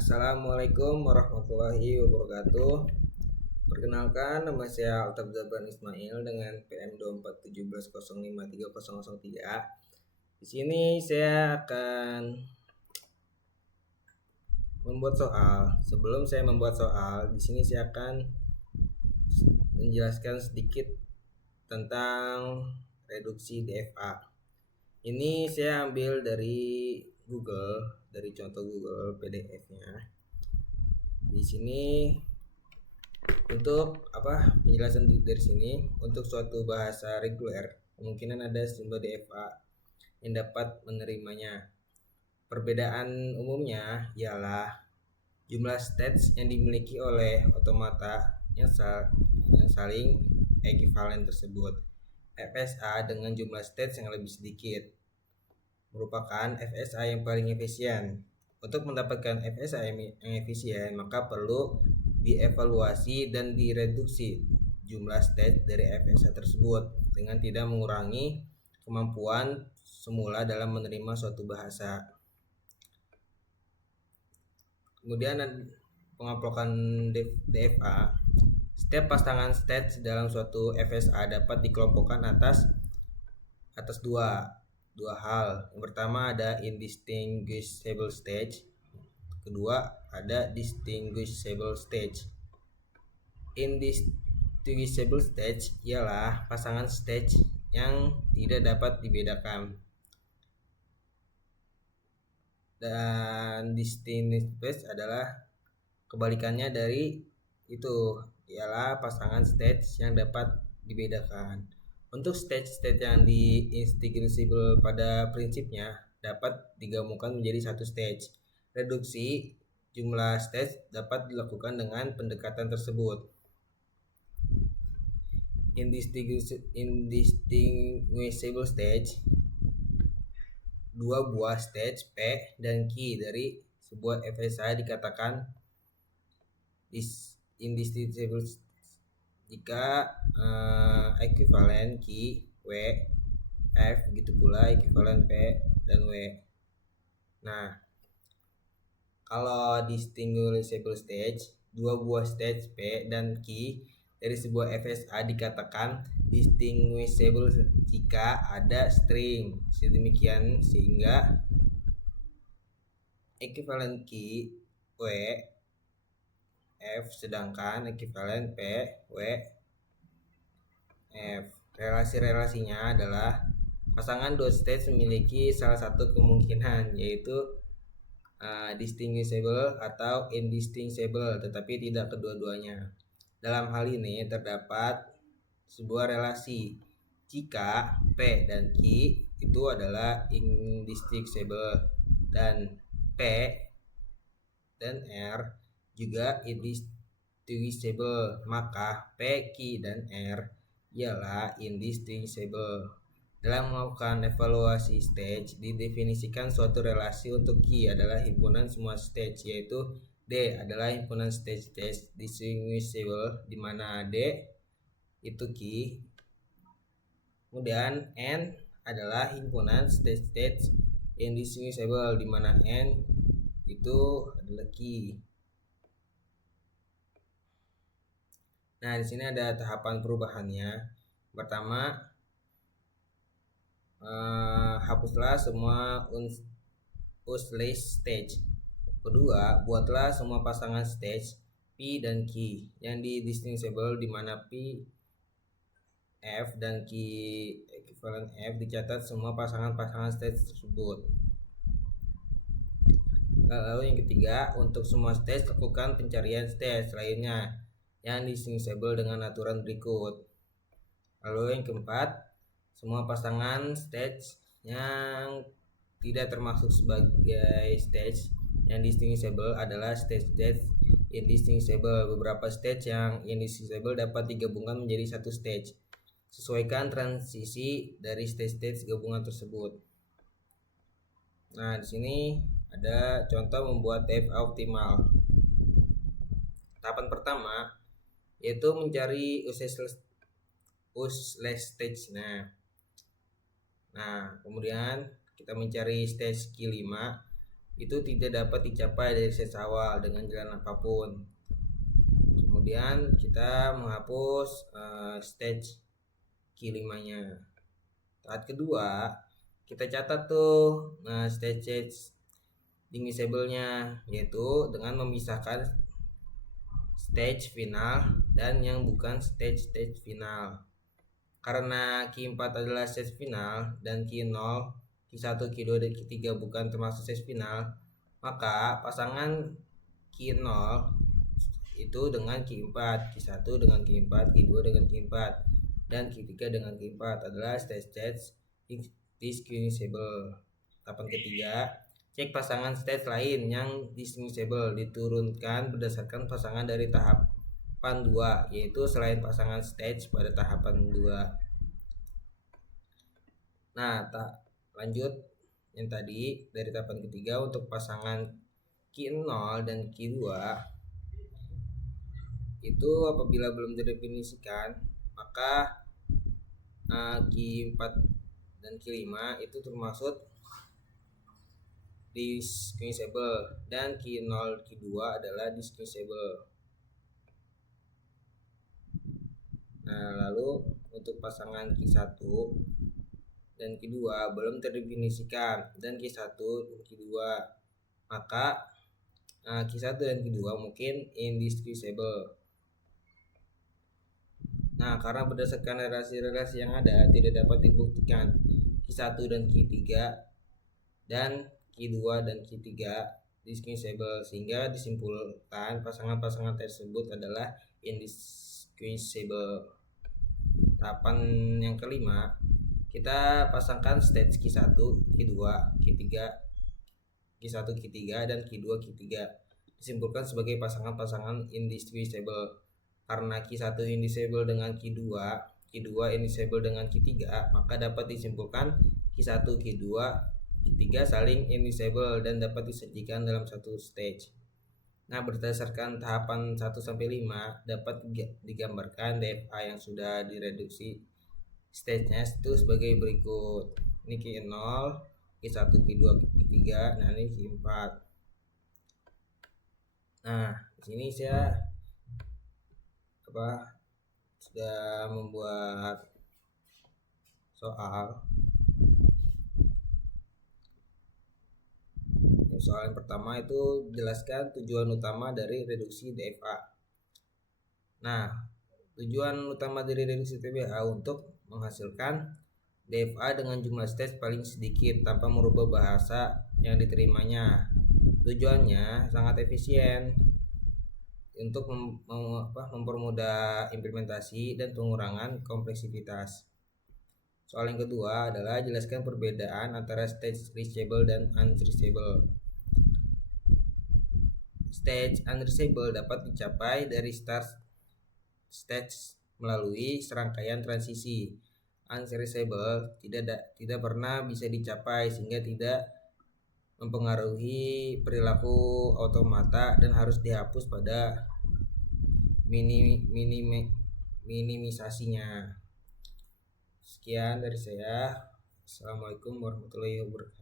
Assalamualaikum warahmatullahi wabarakatuh. Perkenalkan, nama saya Altaf Zabran Ismail dengan PM 2417105303. Di sini saya akan membuat soal. Sebelum saya membuat soal, di sini saya akan menjelaskan sedikit tentang reduksi DFA. Ini saya ambil dari Google, dari contoh Google PDF-nya. Di sini untuk penjelasan dari sini, untuk suatu bahasa reguler kemungkinan ada simbol DFA yang dapat menerimanya. Perbedaan umumnya ialah jumlah states yang dimiliki oleh otomata yang saling ekivalen tersebut. FSA dengan jumlah states yang lebih sedikit merupakan FSA yang paling efisien. Untuk mendapatkan FSA yang efisien, maka perlu dievaluasi dan direduksi jumlah stage dari FSA tersebut dengan tidak mengurangi kemampuan semula dalam menerima suatu bahasa. Kemudian pengaplokan DFA. Setiap pasangan stage dalam suatu FSA dapat dikelompokkan atas dua hal. Yang pertama ada indistinguishable stage. Kedua ada distinguishable stage. Indistinguishable stage ialah pasangan stage yang tidak dapat dibedakan. Dan distinguishable stage adalah kebalikannya dari itu, ialah pasangan stage yang dapat dibedakan. Untuk stage-stage yang indistinguishable pada prinsipnya dapat digabungkan menjadi satu stage. Reduksi jumlah stage dapat dilakukan dengan pendekatan tersebut. Indistinguishable stage, dua buah stage P dan Q dari sebuah FSA dikatakan indistinguishable jika ekuivalen Q, W, F, begitu pula ekuivalen P dan W. Nah, kalau distinguishable stage, dua buah stage P dan Q dari sebuah FSA dikatakan distinguishable jika ada string sedemikian sehingga ekuivalen Q, W, F sedangkan ekuivalen P, W, F. Relasi-relasinya adalah pasangan dua stage memiliki salah satu kemungkinan, yaitu distinguishable atau indistinguishable, tetapi tidak kedua-duanya. Dalam hal ini terdapat sebuah relasi jika P dan Q itu adalah indistinguishable dan P dan R juga indistinguishable, maka P, Q, dan R ialah indistinguishable. Dalam melakukan evaluasi stage, didefinisikan suatu relasi untuk Q adalah himpunan semua stage, yaitu D adalah himpunan stage distinguishable di mana D itu Q. Kemudian N adalah himpunan stage indistinguishable di mana N itu adalah Q. Nah, di sini ada tahapan perubahannya. Pertama, hapuslah semua useless stage. Kedua, buatlah semua pasangan stage P dan Q yang distinguishable di mana P, F dan Q ekuivalen F dicatat semua pasangan-pasangan stage tersebut. Lalu yang ketiga, untuk semua stage lakukan pencarian stage lainnya yang distinguishable dengan aturan berikut. Lalu yang keempat, semua pasangan stage yang tidak termasuk sebagai stage yang distinguishable adalah stage indistinguishable. Beberapa stage yang indistinguishable dapat digabungkan menjadi satu stage. Sesuaikan transisi dari stage gabungan tersebut. Nah, di sini ada contoh membuat DFA optimal. Tahapan pertama yaitu mencari useless stage. Nah, kemudian kita mencari stage Q5 itu tidak dapat dicapai dari stage awal dengan jalan apapun. Kemudian kita menghapus stage Q5-nya. Tahap kedua, kita catat tuh stage disable-nya, yaitu dengan memisahkan stage final dan yang bukan stage final. Karena Q4 adalah stage final dan Q0, Q1, Q2, dan Q3 bukan termasuk stage final, maka pasangan Q0 itu dengan Q4, Q1 dengan Q4, Q2 dengan Q4, dan Q3 dengan Q4 adalah stage distinguishable. Tahapan ketiga, cek pasangan stage lain yang distinguishable diturunkan berdasarkan pasangan dari tahapan 2, yaitu selain pasangan stage pada tahapan 2. Nah, lanjut yang tadi dari tahapan ketiga untuk pasangan Q0 dan Q2 itu apabila belum didefinisikan, maka Q4 dan Q5 itu termasuk distinguishable dan Q0 Q2 adalah distinguishable. Nah, lalu untuk pasangan Q1 dan Q2 belum terdefinisikan dan Q1 dan Q2, maka Q1 dan Q2 mungkin indistinguishable. Nah, karena berdasarkan relasi-relasi yang ada tidak dapat dibuktikan Q1 dan Q3 dan Q2 dan Q3 distinguishable, sehingga disimpulkan pasangan-pasangan tersebut adalah indistinguishable. Tahapan yang kelima, kita pasangkan stage Q1, Q2, Q3, Q1, Q3 dan Q2, Q3 disimpulkan sebagai pasangan-pasangan indistinguishable. Karena Q1 indistinguishable dengan Q2, Q2 indistinguishable dengan Q3, maka dapat disimpulkan Q1, Q2, Q3 saling indistinguishable dan dapat disajikan dalam satu stage. Nah, berdasarkan tahapan 1 sampai 5 dapat digambarkan DFA yang sudah direduksi stage-nya itu sebagai berikut. Ini Q0, Q1, Q2, Q3, nah ini Q4. Nah, di sini saya sudah membuat soal. Soal yang pertama itu jelaskan tujuan utama dari reduksi DFA. Nah, tujuan utama dari reduksi DFA untuk menghasilkan DFA dengan jumlah stage paling sedikit tanpa merubah bahasa yang diterimanya. Tujuannya sangat efisien untuk mempermudah implementasi dan pengurangan kompleksitas. Soal yang kedua adalah jelaskan perbedaan antara stage reachable dan unreachable. Stage unreachable dapat dicapai dari start stage melalui serangkaian transisi. Unreachable tidak pernah bisa dicapai sehingga tidak mempengaruhi perilaku automata dan harus dihapus pada minimisasinya. Sekian dari saya. Assalamualaikum warahmatullahi wabarakatuh.